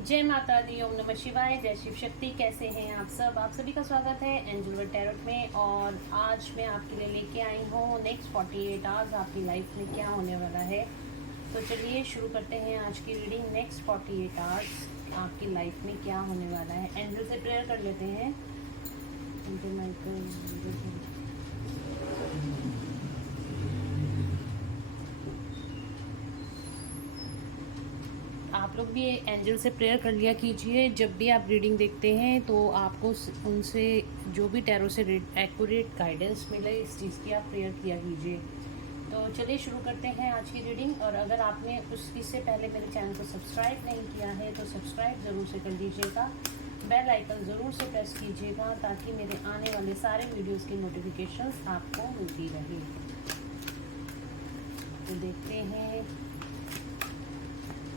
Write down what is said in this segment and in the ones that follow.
जय माता दी, ओम नमः शिवाय, जय शिव शक्ति। कैसे हैं आप सब? आप सभी का स्वागत है एंजल वर्ल्ड टैरोट में। और आज मैं आपके लिए लेके आई हूँ नेक्स्ट 48 आवर्स आपकी लाइफ में क्या होने वाला है। तो चलिए शुरू करते हैं आज की रीडिंग। नेक्स्ट 48 आवर्स आपकी लाइफ में क्या होने वाला है। एंजल से प्रेयर कर लेते हैं। आप लोग भी एंजल से प्रेयर कर लिया कीजिए। जब भी आप रीडिंग देखते हैं तो आपको उनसे जो भी टैरो से एक्यूरेट गाइडेंस मिले, इस चीज़ की आप प्रेयर किया कीजिए। तो चलिए शुरू करते हैं आज की रीडिंग। और अगर आपने इससे पहले मेरे चैनल को सब्सक्राइब नहीं किया है तो सब्सक्राइब ज़रूर से कर दीजिएगा। बेल आइकन ज़रूर से प्रेस कीजिएगा ताकि मेरे आने वाले सारे वीडियोज़ की नोटिफिकेशंस आपको मिलती रहे। तो देखते हैं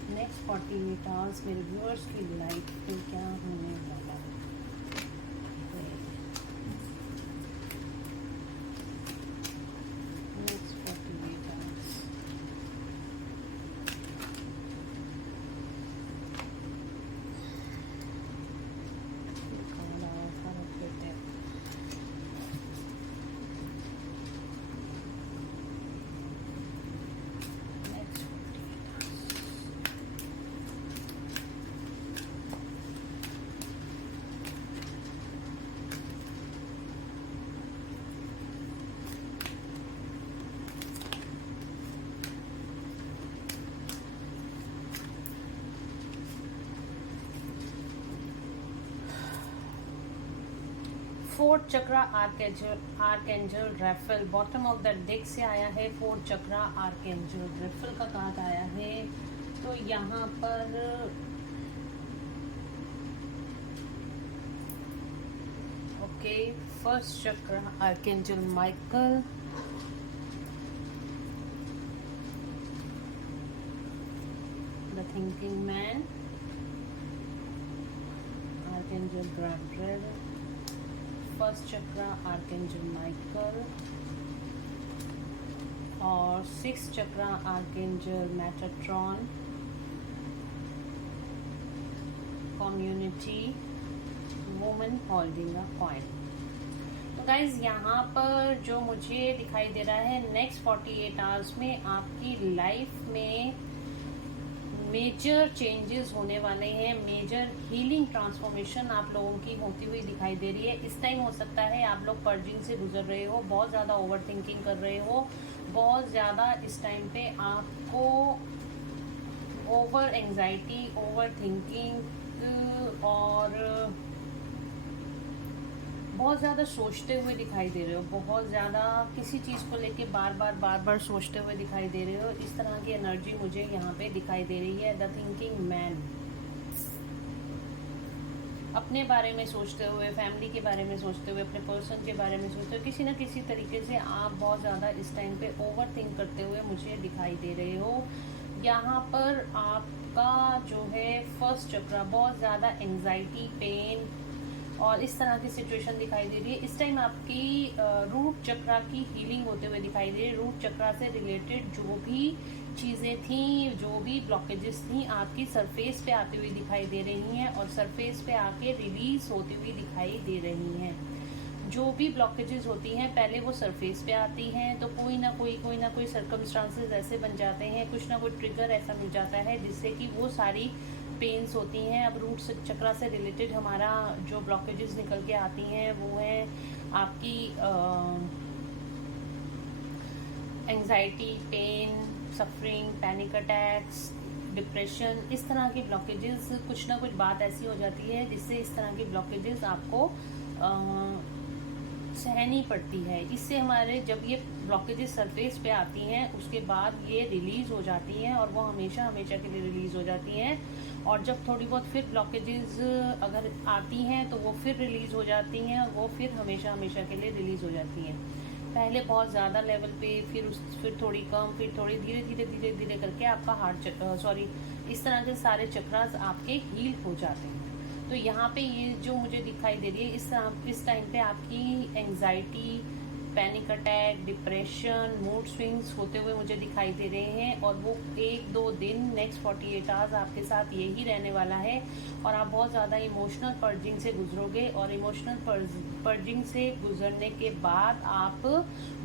नेक्स्ट 48 आवर्स मेरे व्यूअर्स की लाइफ में क्या होने वाला है। नेक्स्ट 48 आवर्स रख देते हैं। Fourth chakra archangel Raphael. Bottom of the deck से आया है फोर्थ चक्रा आर्कएंजल राफेल का कार्ड आया है। तो यहाँ पर okay, first chakra archangel Michael, the thinking man, archangel Gabriel, first chakra archangel Michael और six chakra archangel Metatron, community, woman holding a coin. तो गाइज यहाँ पर जो मुझे दिखाई दे रहा है नेक्स्ट 48 आवर्स में आपकी लाइफ में मेजर चेंजेस होने वाले हैं। मेजर हीलिंग ट्रांसफॉर्मेशन आप लोगों की होती हुई दिखाई दे रही है। इस टाइम हो सकता है आप लोग पर्जिंग से गुजर रहे हो, बहुत ज़्यादा ओवर थिंकिंग कर रहे हो, बहुत ज़्यादा इस टाइम पे आपको ओवर एंजाइटी, ओवर थिंकिंग और बहुत ज़्यादा सोचते हुए दिखाई दे रहे हो। बहुत ज़्यादा किसी चीज़ को लेके बार बार सोचते हुए दिखाई दे रहे हो। इस तरह की एनर्जी मुझे यहाँ पे दिखाई दे रही है। द थिंकिंग मैन, अपने बारे में सोचते हुए, फैमिली के बारे में सोचते हुए, अपने पर्सन के बारे में सोचते हुए, किसी न किसी तरीके से आप बहुत ज़्यादा इस टाइम पे ओवर थिंक करते हुए मुझे दिखाई दे रहे हो। यहाँ पर आपका जो है फर्स्ट चक्रा, बहुत ज़्यादा एंजाइटी, पेन और इस तरह की सिचुएशन दिखाई दे रही है। इस टाइम आपकी रूट चक्रा की हीलिंग होते हुए दिखाई दे रही है। रूट चक्रा से रिलेटेड जो भी चीज़ें थी, जो भी ब्लॉकेजेस थी, आपकी सरफेस पे आती हुई दिखाई दे रही हैं और सरफेस पे आके रिलीज होती हुई दिखाई दे रही हैं। जो भी ब्लॉकेजेस होती हैं पहले वो सरफेस पे आती हैं, तो कोई ना कोई सर्कमस्टांसेस ऐसे बन जाते हैं, कुछ ना कोई ट्रिगर ऐसा मिल जाता है जिससे कि वो सारी पेन्स होती हैं। अब रूट चक्रा से रिलेटेड हमारा जो ब्लॉकेजेस निकल के आती हैं वो है आपकी anxiety, pain, suffering, panic attacks, depression, इस तरह के ब्लॉकेजेस। कुछ ना कुछ बात ऐसी हो जाती है जिससे इस तरह की ब्लॉकेजेस आपको सहनी पड़ती है। इससे हमारे जब ये ब्लॉकेजेस सरफेस पे आती हैं उसके बाद ये रिलीज हो जाती हैं और वो हमेशा हमेशा के लिए रिलीज हो जाती हैं। और जब थोड़ी बहुत फिर ब्लॉकेजेस अगर आती हैं तो वो फिर रिलीज हो जाती हैं और वो फिर हमेशा हमेशा के लिए रिलीज हो जाती हैं। पहले बहुत ज़्यादा लेवल पे, फिर थोड़ी कम, फिर थोड़ी धीरे करके आपका इस तरह के सारे चक्रास आपके हील हो जाते हैं। तो यहाँ पे ये जो मुझे दिखाई दे रही है इस टाइम पे आपकी anxiety, panic attack, depression, mood swings होते हुए मुझे दिखाई दे रहे हैं। और वो 1-2 दिन नेक्स्ट 48 आवर्स आपके साथ यही रहने वाला है। और आप बहुत ज़्यादा इमोशनल पर्जिंग से गुजरोगे, और इमोशनल पर्जिंग से गुजरने के बाद आप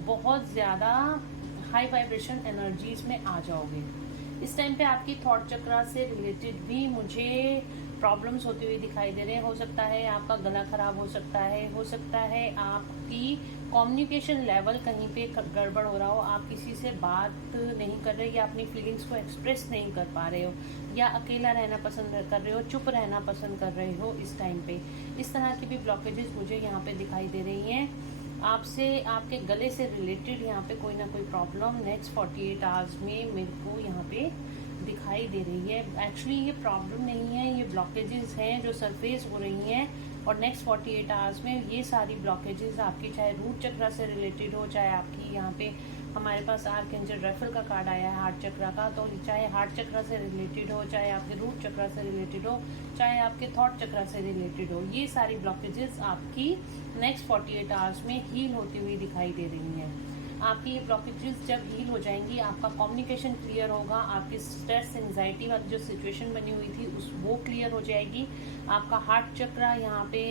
बहुत ज़्यादा हाई वाइब्रेशन एनर्जीज में आ जाओगे। इस टाइम पे आपकी थॉट चक्रा से रिलेटेड भी मुझे प्रॉब्लम्स होती हुई दिखाई दे रहे हैं। हो सकता है आपका गला खराब हो सकता है आपकी कम्युनिकेशन लेवल कहीं पे गड़बड़ हो रहा हो, आप किसी से बात नहीं कर रहे, या अपनी फीलिंग्स को एक्सप्रेस नहीं कर पा रहे हो, या अकेला रहना पसंद कर रहे हो, चुप रहना पसंद कर रहे हो इस टाइम पे। इस तरह की भी ब्लॉकेजेस मुझे यहाँ पे दिखाई दे रही हैं। आपसे, आपके गले से रिलेटेड यहाँ पे कोई ना कोई प्रॉब्लम नेक्स्ट 48 आवर्स में मेरे को यहाँ पे दिखाई दे रही है। एक्चुअली ये प्रॉब्लम नहीं है, ये ब्लॉकेजेस हैं जो सरफेस हो रही हैं। और नेक्स्ट 48 आवर्स में ये सारी ब्लॉकेजेस आपकी, चाहे रूट चक्रा से रिलेटेड हो, चाहे आपकी यहाँ पे हमारे पास आर्कएंजल राफेल का कार्ड आया है हार्ट चक्रा का, तो चाहे हार्ट चक्रा से रिलेटेड हो, चाहे आपके रूट चक्रा से रिलेटेड हो, चाहे आपके थॉट चक्रा से रिलेटेड हो, ये सारी ब्लॉकेजेस आपकी नेक्स्ट 48 आवर्स में हील होती हुई दिखाई दे रही हैं। आपकी ये ब्लॉकेजेस जब हील हो जाएंगी, आपका कम्युनिकेशन क्लियर होगा, आपकी स्ट्रेस एंजाइटी वाली जो सिचुएशन बनी हुई थी वो क्लियर हो जाएगी। आपका हार्ट चक्रा यहाँ पे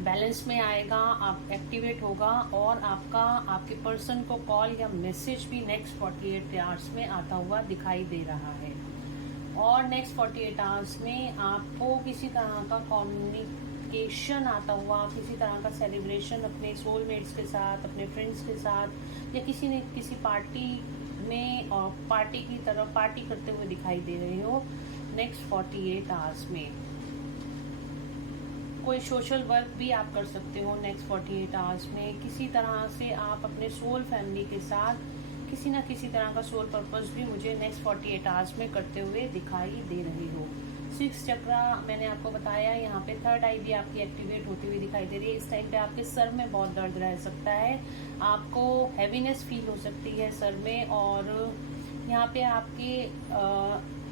बैलेंस में आएगा, आप एक्टिवेट होगा, और आपके पर्सन को कॉल या मैसेज भी नेक्स्ट 48 आवर्स में आता हुआ दिखाई दे रहा है। और नेक्स्ट 48 आवर्स में आपको किसी तरह का कम्युनिकेशन आता हुआ, किसी तरह का सेलिब्रेशन अपने सोलमेट्स के साथ, अपने फ्रेंड्स के साथ, या किसी पार्टी में, और पार्टी की तरफ पार्टी करते हुए दिखाई दे रहे हो नेक्स्ट 48 आवर्स में। कोई सोशल वर्क भी आप कर सकते हो नेक्स्ट 48 आवर्स में। किसी तरह से आप अपने सोल फैमिली के साथ किसी ना किसी तरह का सोल पर्पस भी मुझे नेक्स्ट 48 आवर्स में करते हुए दिखाई दे रही हो। 6 चक्रा मैंने आपको बताया, यहाँ पे थर्ड आई भी आपकी एक्टिवेट होती हुई दिखाई दे रही है। इस टाइम पे आपके सर में बहुत दर्द रह सकता है, आपको हैवीनेस फील हो सकती है सर में, और यहाँ पे आपके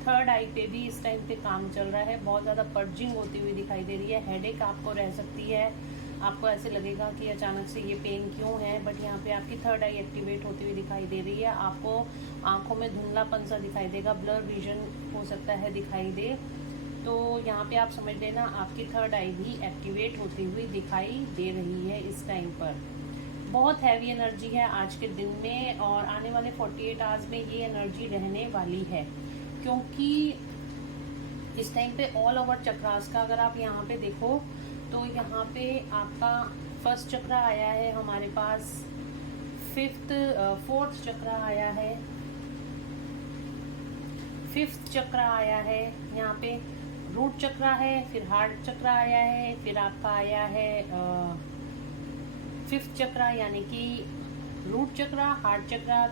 थर्ड आई पे भी इस टाइम पे काम चल रहा है। बहुत ज़्यादा पर्जिंग होती हुई दिखाई दे रही है, हेडेक आपको रह सकती है, आपको ऐसे लगेगा कि अचानक से ये पेन क्यों है। बट यहाँ पे आपकी थर्ड आई एक्टिवेट होती हुई दिखाई दे रही है। आपको आंखों में धुंधलापन सा दिखाई देगा, ब्लर विजन हो सकता है दिखाई दे। तो यहाँ पे आप समझ लेना आपकी थर्ड आई भी एक्टिवेट होती हुई दिखाई दे रही है इस टाइम पर। बहुत हैवी एनर्जी है आज के दिन में, और आने वाले 48 आवर्स में ये एनर्जी रहने वाली है, क्योंकि इस टाइम पे ऑल ओवर चक्रास का अगर आप यहाँ पे देखो तो यहाँ पे आपका फर्स्ट चक्रा आया है हमारे पास, फोर्थ चक्रा आया है, फिफ्थ चक्रा आया है, यहाँ पे रूट चक्रा है, फिर हार्ट चक्रा आया है, फिर आपका आया है फिफ्थ चक्रा यानी कि रूट चक्रा, हार्ट चक्रा,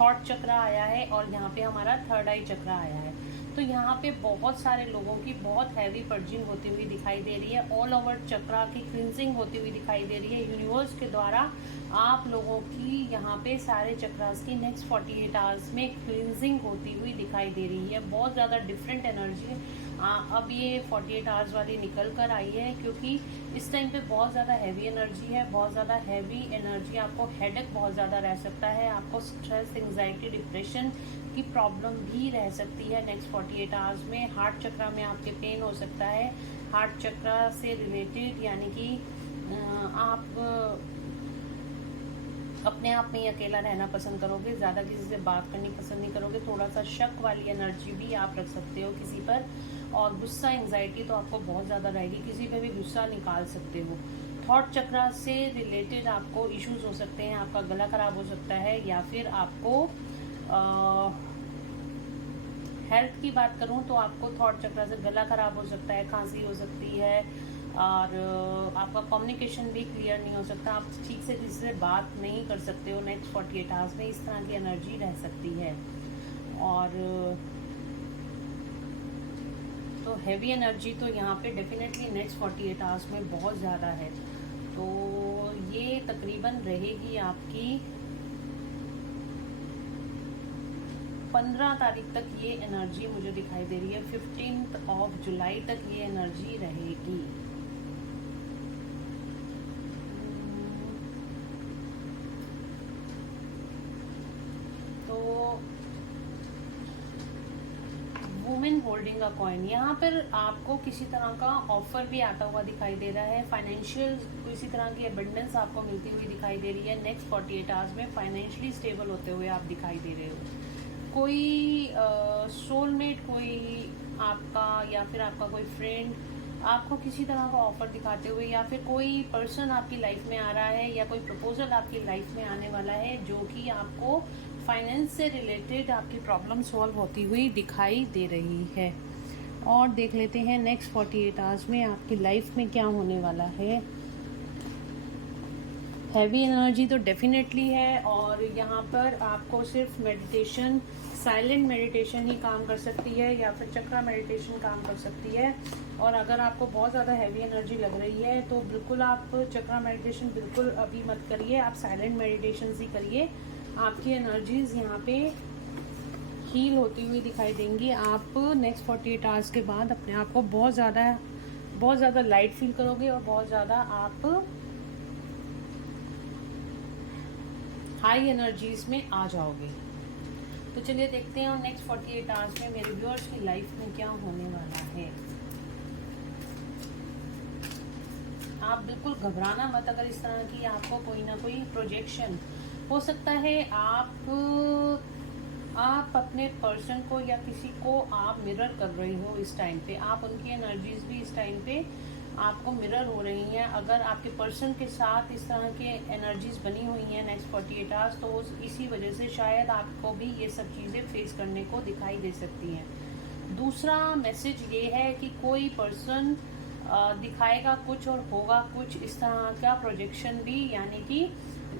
थॉट चक्रा आया है, और यहाँ पे हमारा थर्ड आई चक्रा आया है। तो यहाँ पे बहुत सारे लोगों की बहुत हैवी पर्जिंग होती हुई दिखाई दे रही है, ऑल ओवर चक्रा की क्लिनजिंग होती हुई दिखाई दे रही है यूनिवर्स के द्वारा। आप लोगों की यहाँ पे सारे चक्रास की नेक्स्ट 48 आवर्स में क्लिनजिंग होती हुई दिखाई दे रही है। बहुत ज़्यादा डिफरेंट एनर्जी अब ये 48 आवर्स वाली निकल कर आई है, क्योंकि इस टाइम पे बहुत ज़्यादा हैवी एनर्जी है, बहुत ज़्यादा हैवी एनर्जी। आपको हेडेक बहुत ज़्यादा रह सकता है, आपको स्ट्रेस, एंजाइटी, डिप्रेशन की प्रॉब्लम भी रह सकती है नेक्स्ट 48 आवर्स में। हार्ट चक्रा में आपके पेन हो सकता है, हार्ट चक्रा से रिलेटेड, यानी कि आप अपने आप में ही अकेला रहना पसंद करोगे, ज़्यादा किसी से बात करनी पसंद नहीं करोगे, थोड़ा सा शक वाली एनर्जी भी आप रख सकते हो किसी पर, और गुस्सा, एंजाइटी तो आपको बहुत ज़्यादा रहेगी, किसी पे भी गुस्सा निकाल सकते हो। थॉट चक्रा से रिलेटेड आपको इश्यूज हो सकते हैं, आपका गला खराब हो सकता है, या फिर आपको हेल्थ की बात करूं तो आपको थॉट चक्रा से गला खराब हो सकता है, खांसी हो सकती है, और आपका कम्युनिकेशन भी क्लियर नहीं हो सकता, आप ठीक से किसी से बात नहीं कर सकते हो नेक्स्ट 48 आवर्स में। इस तरह की एनर्जी रह सकती है। और तो हैवी एनर्जी तो यहाँ पे डेफिनेटली नेक्स्ट 48 आवर्स में बहुत ज़्यादा है। तो ये तकरीबन रहेगी आपकी 15 तारीख तक ये एनर्जी मुझे दिखाई दे रही है, 15 जुलाई तक ये एनर्जी रहेगी। तो वुमेन होल्डिंग अ कॉइन, यहाँ पर आपको किसी तरह का ऑफर भी आता हुआ दिखाई दे रहा है। फाइनेंशियल किसी तरह की एबंडेंस आपको मिलती हुई दिखाई दे रही है। नेक्स्ट 48 आवर्स में फाइनेंशियली स्टेबल होते हुए आप दिखाई दे रहे हो। कोई सोलमेट कोई आपका या फिर आपका कोई फ्रेंड आपको किसी तरह का ऑफर दिखाते हुए, या फिर कोई पर्सन आपकी लाइफ में आ रहा है, या कोई प्रपोजल आपकी लाइफ में आने वाला है जो कि आपको फाइनेंस से रिलेटेड आपकी प्रॉब्लम सॉल्व होती हुई दिखाई दे रही है। और देख लेते हैं नेक्स्ट 48 आवर्स में आपकी लाइफ में क्या होने वाला है। हैवी एनर्जी तो डेफिनेटली है, और यहाँ पर आपको सिर्फ मेडिटेशन, साइलेंट मेडिटेशन ही काम कर सकती है, या फिर चक्रा मेडिटेशन काम कर सकती है। और अगर आपको बहुत ज़्यादा हैवी एनर्जी लग रही है तो बिल्कुल आप चक्रा मेडिटेशन बिल्कुल अभी मत करिए, आप साइलेंट मेडिटेशन ही करिए। आपकी एनर्जीज यहाँ पे हील होती हुई दिखाई देंगी। आप नेक्स्ट 48 आवर्स के बाद अपने आप को बहुत ज़्यादा लाइट फील करोगे, और बहुत ज़्यादा आप हाई एनर्जीज में आ जाओगे। तो चलिए देखते हैं और नेक्स्ट 48 आवर्स में मेरे व्यूअर्स की लाइफ में क्या होने वाला है। आप बिल्कुल घबराना मत अगर इस तरह की आपको कोई ना कोई प्रोजेक्शन हो सकता है। आप अपने पर्सन को या किसी को आप मिरर कर रहे हो इस टाइम पे, आप उनकी एनर्जीज भी इस टाइम पे आपको मिरर हो रही हैं। अगर आपके पर्सन के साथ इस तरह के एनर्जीज बनी हुई हैं नेक्स्ट 48 आवर्स, तो इसी वजह से शायद आपको भी ये सब चीज़ें फेस करने को दिखाई दे सकती हैं। दूसरा मैसेज ये है कि कोई पर्सन दिखाएगा कुछ और होगा कुछ, इस तरह का प्रोजेक्शन भी, यानी कि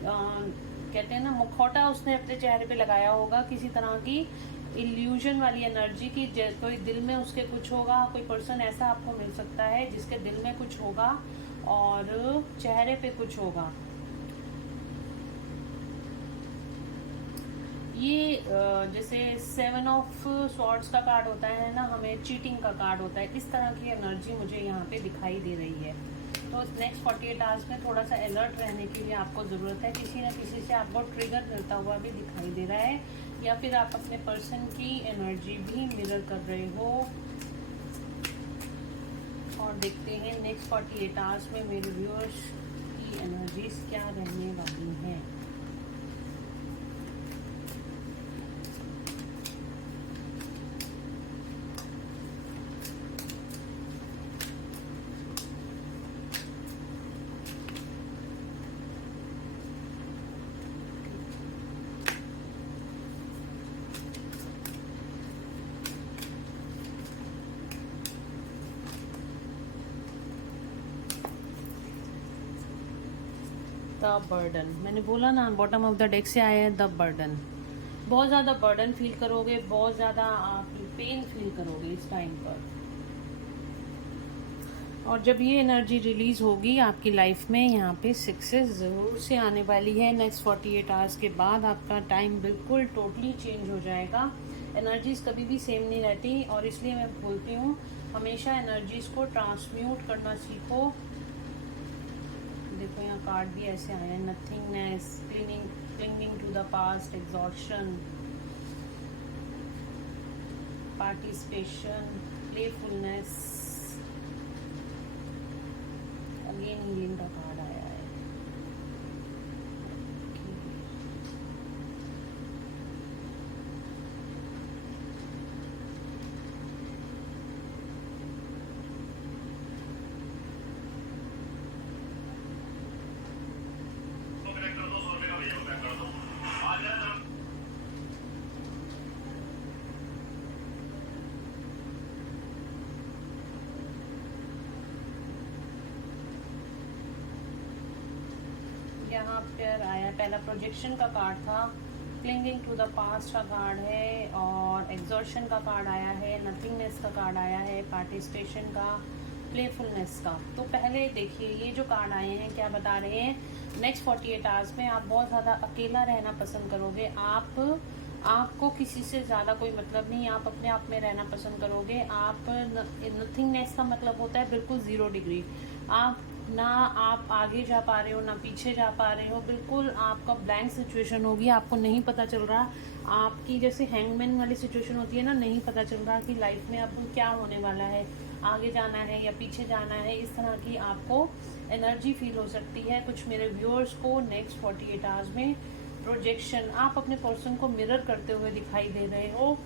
कहते हैं ना मुखौटा उसने अपने चेहरे पे लगाया होगा किसी तरह की इल्यूजन वाली एनर्जी की। कोई दिल में उसके कुछ होगा, कोई पर्सन ऐसा आपको मिल सकता है जिसके दिल में कुछ होगा और चेहरे पे कुछ होगा। ये जैसे 7 ऑफ स्वॉर्ड्स का कार्ड होता है ना, हमें चीटिंग का कार्ड होता है, इस तरह की एनर्जी मुझे यहाँ पे दिखाई दे रही है। तो नेक्स्ट 48 आवर्स में थोड़ा सा अलर्ट रहने के लिए आपको ज़रूरत है। किसी न किसी से आपको ट्रिगर मिलता हुआ भी दिखाई दे रहा है, या फिर आप अपने पर्सन की एनर्जी भी मिरर कर रहे हो। और देखते हैं नेक्स्ट 48 आवर्स में मेरे व्यूअर्स की एनर्जीज क्या रहने वाली हैं। द बर्डन, मैंने बोला ना बॉटम ऑफ द डेक से आया है द बर्डन। बहुत ज़्यादा बर्डन फील करोगे, बहुत ज़्यादा आप पेन फील करोगे इस टाइम पर। और जब ये एनर्जी रिलीज होगी आपकी लाइफ में, यहाँ पे सक्सेस ज़रूर से आने वाली है। नेक्स्ट 48 आवर्स के बाद आपका टाइम बिल्कुल टोटली चेंज हो जाएगा। एनर्जीज कभी भी सेम नहीं रहती, और इसलिए मैं बोलती हूँ हमेशा एनर्जीज को ट्रांसम्यूट करना सीखो। देखो यहाँ कार्ड भी ऐसे आए हैं, nothingness, clinging to the past, exhaustion, participation, playfulness, again healing का कार्ड आया है। यहाँ पर आया पहला प्रोजेक्शन का कार्ड था, क्लिंगिंग टू द पास्ट का कार्ड है, और एग्जॉर्शन का कार्ड आया है, नथिंगनेस का कार्ड आया है, पार्टिसिपेशन का, प्लेफुलनेस का। तो पहले देखिए ये जो कार्ड आए हैं क्या बता रहे हैं। नेक्स्ट 48 आवर्स में आप बहुत ज़्यादा अकेला रहना पसंद करोगे। आपको किसी से ज़्यादा कोई मतलब नहीं, आप अपने आप में रहना पसंद करोगे। आप नथिंगनेस का मतलब होता है बिल्कुल 0 डिग्री। आप ना आप आगे जा पा रहे हो ना पीछे जा पा रहे हो, बिल्कुल आपका ब्लैंक सिचुएशन होगी, आपको नहीं पता चल रहा, आपकी जैसे हैंगमैन वाली सिचुएशन होती है ना, नहीं पता चल रहा कि लाइफ में अब क्या होने वाला है, आगे जाना है या पीछे जाना है। इस तरह की आपको एनर्जी फील हो सकती है। कुछ मेरे व्यूअर्स को नेक्स्ट 48 आवर्स में प्रोजेक्शन, आप अपने पर्सन को मिरर करते हुए दिखाई दे रहे हो।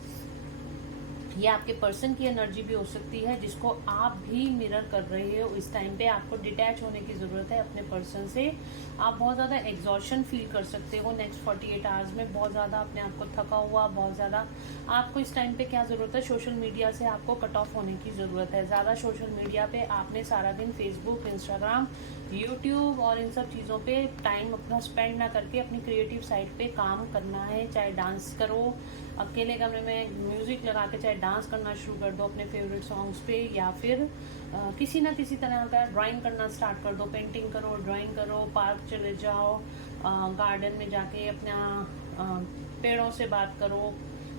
ये आपके पर्सन की एनर्जी भी हो सकती है जिसको आप भी मिरर कर रहे हो। इस टाइम पे आपको डिटैच होने की ज़रूरत है अपने पर्सन से। आप बहुत ज़्यादा एग्जॉशन फील कर सकते हो नेक्स्ट 48 आवर्स में, बहुत ज़्यादा अपने आप को थका हुआ, बहुत ज़्यादा। आपको इस टाइम पे क्या ज़रूरत है, सोशल मीडिया से आपको कट ऑफ होने की ज़रूरत है। ज़्यादा सोशल मीडिया पे आपने सारा दिन फेसबुक, इंस्टाग्राम, यूट्यूब और इन सब चीज़ों पे टाइम अपना स्पेंड ना करके अपनी क्रिएटिव साइड पे काम करना है। चाहे डांस करो अकेले कमरे में म्यूज़िक लगा के, चाहे डांस करना शुरू कर दो अपने फेवरेट सॉन्ग्स पे, या फिर किसी ना किसी तरह का ड्राइंग करना स्टार्ट कर दो, पेंटिंग करो, ड्राइंग करो, पार्क चले जाओ, गार्डन में जाके अपना पेड़ों से बात करो,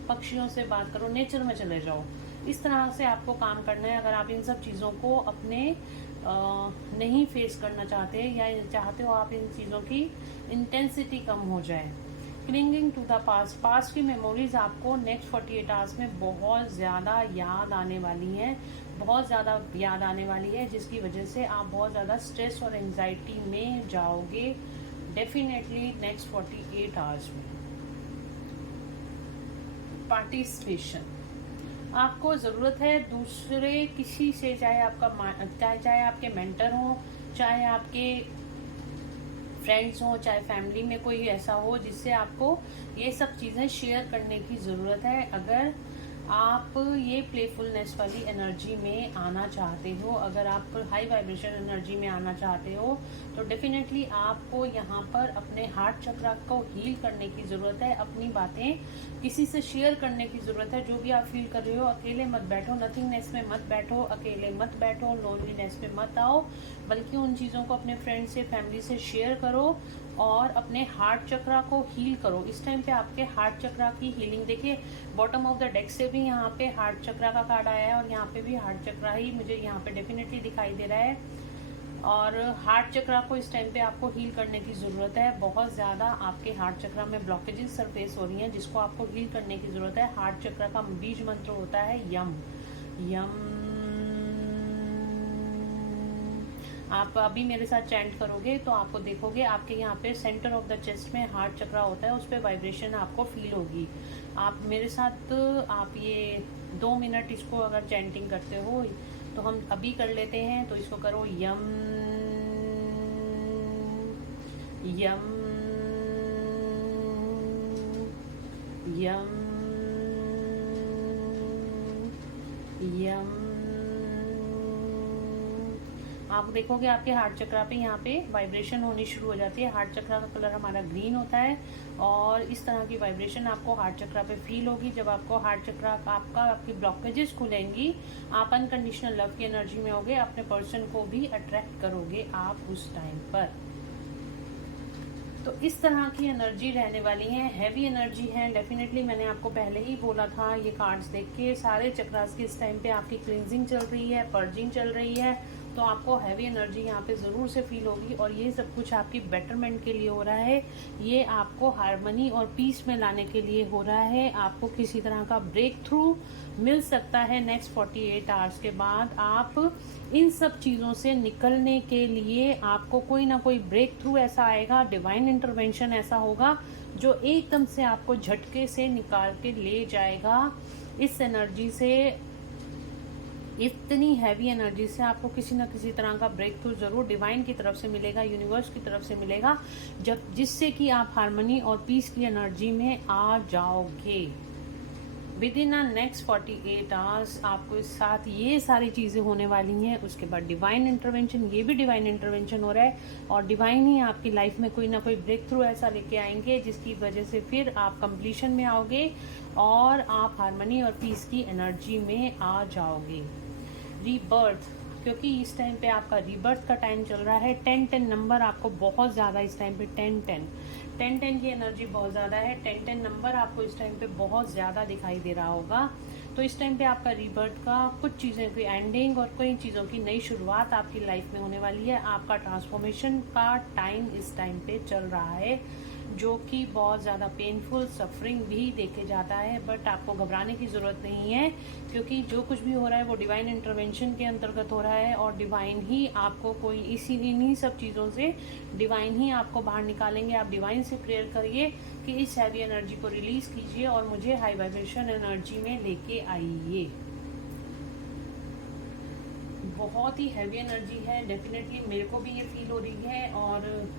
पक्षियों से बात करो, नेचर में चले जाओ। इस तरह से आपको काम करना है। अगर आप इन सब चीज़ों को अपने नहीं फेस करना चाहते या चाहते हो आप इन चीज़ों की इंटेंसिटी कम हो जाए। Clinging to the past, past की मेमोरीज आपको नेक्स्ट 48 आवर्स में बहुत ज़्यादा याद आने वाली हैं, बहुत ज़्यादा याद आने वाली है, जिसकी वजह से आप बहुत ज़्यादा स्ट्रेस और एंजाइटी में जाओगे डेफिनेटली नेक्स्ट 48 आवर्स में। पार्टिसिपेशन, आपको ज़रूरत है दूसरे किसी से, चाहे आपके मेंटर हो, चाहे आपके फ्रेंड्स हो, चाहे फैमिली में कोई ऐसा हो जिससे आपको ये सब चीज़ें शेयर करने की ज़रूरत है। अगर आप ये प्लेफुलनेस वाली एनर्जी में आना चाहते हो, अगर आप हाई वाइब्रेशन एनर्जी में आना चाहते हो, तो डेफिनेटली आपको यहाँ पर अपने हार्ट चक्र को हील करने की ज़रूरत है। अपनी बातें किसी से शेयर करने की ज़रूरत है। जो भी आप फील कर रहे हो, अकेले मत बैठो, नथिंगनेस में मत बैठो, अकेले मत बैठो, लोनलीनेस में मत आओ, बल्कि उन चीज़ों को अपने फ्रेंड से, फैमिली से शेयर करो और अपने हार्ट चक्रा को हील करो। इस टाइम पे आपके हार्ट चक्रा की हीलिंग, देखिए बॉटम ऑफ द डेक से भी यहाँ पे हार्ट चक्रा का कार्ड आया है और यहाँ पे भी हार्ट चक्रा ही मुझे यहाँ पे डेफिनेटली दिखाई दे रहा है। और हार्ट चक्रा को इस टाइम पे आपको हील करने की ज़रूरत है। बहुत ज़्यादा आपके हार्ट चक्रा में ब्लॉकेजेस सरफेस हो रही हैं जिसको आपको हील करने की ज़रूरत है। हार्ट चक्रा का बीज मंत्र होता है यम। यम आप अभी मेरे साथ चैंट करोगे तो आपको देखोगे आपके यहाँ पे सेंटर ऑफ द चेस्ट में हार्ट चक्रा होता है, उस पर वाइब्रेशन आपको फील होगी। आप मेरे साथ आप ये 2 मिनट इसको अगर चैंटिंग करते हो तो हम अभी कर लेते हैं। तो इसको करो यम यम यम यम। आप देखोगे आपके हार्ट चक्रा पे यहाँ पे वाइब्रेशन होनी शुरू हो जाती है। हार्ट चक्रा का कलर हमारा ग्रीन होता है और इस तरह की वाइब्रेशन आपको हार्ट चक्रा पे फील होगी। जब आपको हार्ट चक्रा आपकी ब्लॉकेजेस खुलेंगी, आप अनकंडीशनल लव की एनर्जी में होगे, अपने पर्सन को भी अट्रैक्ट करोगे आप उस टाइम पर। तो इस तरह की एनर्जी रहने वाली है, हैवी एनर्जी है डेफिनेटली। मैंने आपको पहले ही बोला था, ये कार्ड्स देख के सारे चक्रास की इस टाइम पे आपकी क्लींजिंग चल रही है, पर्जिंग चल रही है, तो आपको हैवी एनर्जी यहाँ पे ज़रूर से फील होगी। और ये सब कुछ आपकी बेटरमेंट के लिए हो रहा है, ये आपको हार्मनी और पीस में लाने के लिए हो रहा है। आपको किसी तरह का ब्रेक थ्रू मिल सकता है नेक्स्ट 48 आवर्स के बाद। आप इन सब चीज़ों से निकलने के लिए आपको कोई ना कोई ब्रेक थ्रू ऐसा आएगा, डिवाइन इंटरवेंशन ऐसा होगा जो एकदम से आपको झटके से निकाल के ले जाएगा इस एनर्जी से। इतनी हैवी एनर्जी से आपको किसी न किसी तरह का ब्रेक थ्रू जरूर डिवाइन की तरफ से मिलेगा, यूनिवर्स की तरफ से मिलेगा, जब जिससे कि आप हार्मनी और पीस की एनर्जी में आ जाओगे। With in a next 48 hours आपको इस साथ ये सारी चीज़ें होने वाली हैं। उसके बाद डिवाइन इंटरवेंशन, ये भी डिवाइन इंटरवेंशन हो रहा है और डिवाइन ही आपकी लाइफ में कोई ना कोई ब्रेक थ्रू ऐसा लेके आएंगे जिसकी वजह से फिर आप कंप्लीशन में आओगे और आप हार्मनी और पीस की एनर्जी में आ जाओगे। रीबर्थ, क्योंकि इस टाइम पे आपका रीबर्थ का टाइम चल रहा है। 10-10 नंबर आपको बहुत ज़्यादा इस टाइम पे 10-10 की एनर्जी बहुत ज़्यादा है। 10-10 नंबर आपको इस टाइम पे बहुत ज़्यादा दिखाई दे रहा होगा। तो इस टाइम पे आपका रीबर्थ का कुछ चीज़ों की एंडिंग और कई चीज़ों की नई शुरुआत आपकी लाइफ में होने वाली है। आपका ट्रांसफॉर्मेशन का टाइम इस टाइम पे चल रहा है, जो कि बहुत ज़्यादा पेनफुल सफरिंग भी देखे जाता है, बट आपको घबराने की ज़रूरत नहीं है, क्योंकि जो कुछ भी हो रहा है वो डिवाइन इंटरवेंशन के अंतर्गत हो रहा है, और डिवाइन ही आपको कोई इन्हीं सब चीज़ों से डिवाइन ही आपको बाहर निकालेंगे। आप डिवाइन से प्रेयर करिए कि इस हैवी एनर्जी को रिलीज़ कीजिए और मुझे हाई वाइब्रेशन एनर्जी में लेके आइए। बहुत ही हैवी एनर्जी है, डेफिनेटली मेरे को भी ये फील हो रही है, और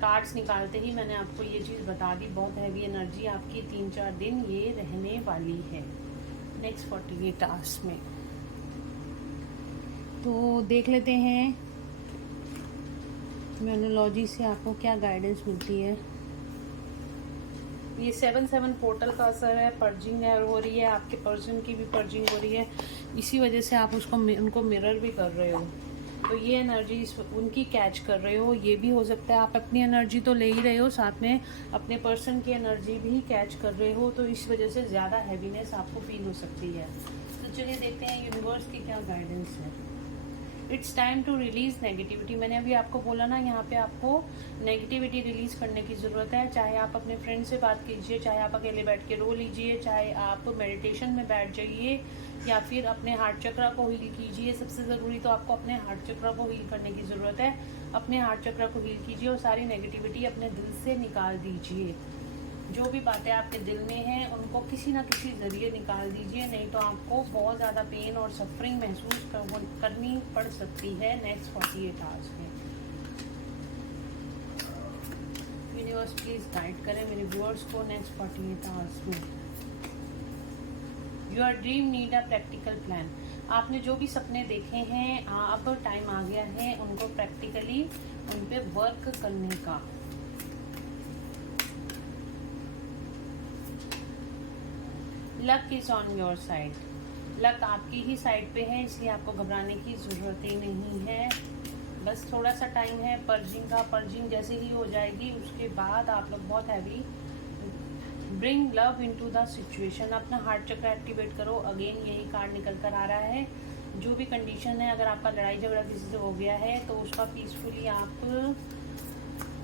कार्ड्स निकालते ही मैंने आपको ये चीज़ बता दी। बहुत हैवी एनर्जी आपकी 3-4 दिन ये रहने वाली है नेक्स्ट 48 आवर्स में। तो देख लेते हैं न्यूमरोलॉजी से आपको क्या गाइडेंस मिलती है। ये 7-7 पोर्टल का असर है, पर्जिंग हो रही है, आपके पर्सन की भी पर्जिंग हो रही है, इसी वजह से आप उनको मिरर भी कर रहे हो, तो ये एनर्जी उनकी कैच कर रहे हो। ये भी हो सकता है आप अपनी एनर्जी तो ले ही रहे हो, साथ में अपने पर्सन की एनर्जी भी कैच कर रहे हो, तो इस वजह से ज़्यादा हैवीनेस आपको फील हो सकती है। तो चलिए देखते हैं यूनिवर्स की क्या गाइडेंस है। It's time to release negativity. मैंने अभी आपको बोला ना, यहाँ पे आपको नेगेटिविटी रिलीज़ करने की ज़रूरत है। चाहे आप अपने फ्रेंड से बात कीजिए, चाहे आप अकेले बैठ के रो लीजिए, चाहे आप मेडिटेशन में बैठ जाइए, या फिर अपने हार्ट चक्रा को हील कीजिए। सबसे ज़रूरी तो आपको अपने हार्ट चक्रा को हील करने की ज़रूरत है। अपने हार्ट चक्रा को हील कीजिए और सारी नेगेटिविटी अपने दिल से निकाल दीजिए। जो भी बातें आपके दिल में हैं उनको किसी ना किसी ज़रिए निकाल दीजिए, नहीं तो आपको बहुत ज़्यादा पेन और सफरिंग महसूस करनी पड़ सकती है नेक्स्ट 48 आवर्स में। यूनिवर्स प्लीज़ गाइड करें मेरे व्यूअर्स को नेक्स्ट 48 आवर्स में। Your dream need a practical plan. आपने जो भी सपने देखे हैं अब टाइम आ गया है उनको प्रैक्टिकली उन पे वर्क करने का। Luck is on your side. Luck आपकी ही साइड पे है, इसलिए आपको घबराने की ज़रूरत ही नहीं है। बस थोड़ा सा टाइम है पर्जिंग का। पर्जिंग जैसे ही हो जाएगी उसके बाद आप लोग बहुत heavy bring love into the situation. अपना हार्ट चक्र एक्टिवेट करो। अगेन यही कार्ड निकल कर आ रहा है। जो भी कंडीशन है, अगर आपका लड़ाई झगड़ा किसी से हो गया है तो उसका पीसफुली आप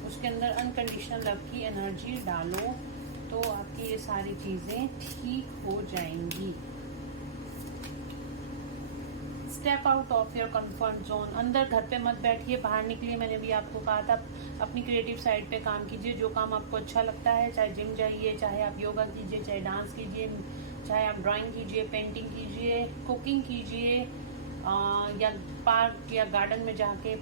उसके अंदर अनकंडीशनल लव की एनर्जी डालो, तो आपकी ये सारी चीज़ें ठीक हो जाएंगी। Step out of your comfort zone. अंदर घर पे मत बैठिए, बाहर निकलिए। मैंने भी आपको कहा था अपनी क्रिएटिव साइड पे काम कीजिए। जो काम आपको अच्छा लगता है, चाहे जिम जाइए, चाहे आप योगा कीजिए, चाहे डांस कीजिए, चाहे आप ड्राइंग कीजिए, पेंटिंग कीजिए, कुकिंग कीजिए, या पार्क या गार्डन में जाके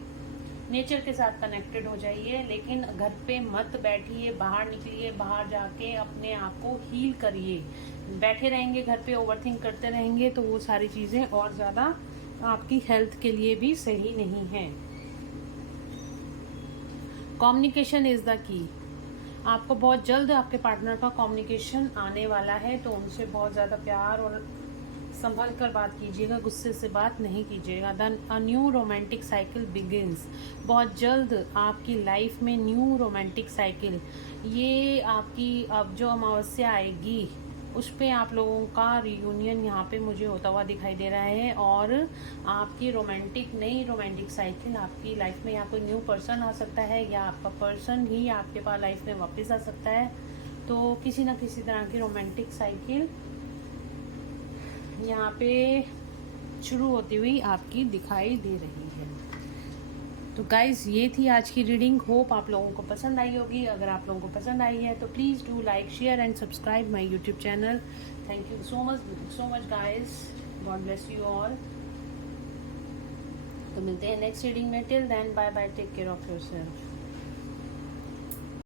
नेचर के साथ कनेक्टेड हो जाइए। लेकिन घर पे मत बैठिए, बाहर निकलिए, बाहर जाके अपने आप को हील करिए। बैठे रहेंगे घर पे, ओवरथिंक करते रहेंगे तो वो सारी चीज़ें और ज़्यादा आपकी हेल्थ के लिए भी सही नहीं है। Communication is the key. आपको बहुत जल्द आपके पार्टनर का कम्युनिकेशन आने वाला है, तो उनसे बहुत ज़्यादा प्यार और संभल कर बात कीजिएगा, गुस्से से बात नहीं कीजिएगा। Then a new romantic cycle begins. बहुत जल्द आपकी लाइफ में न्यू रोमांटिक साइकिल, ये आपकी अब जो अमावस्या आएगी उस पे आप लोगों का रियूनियन यहाँ पे मुझे होता हुआ दिखाई दे रहा है, और आपकी नई रोमांटिक साइकिल आपकी लाइफ में, या कोई न्यू पर्सन आ सकता है या आपका पर्सन ही आपके पास लाइफ में वापस आ सकता है। तो किसी ना किसी तरह की रोमांटिक साइकिल यहाँ पे शुरू होती हुई आपकी दिखाई दे रही है। तो गाइज़, ये थी आज की रीडिंग। होप आप लोगों को पसंद आई होगी। अगर आप लोगों को पसंद आई है तो please do like, share and subscribe my YouTube channel. Thank you so much guys. God bless you all. तो मिलते हैं नेक्स्ट रीडिंग में। Till then bye bye, take care of yourself.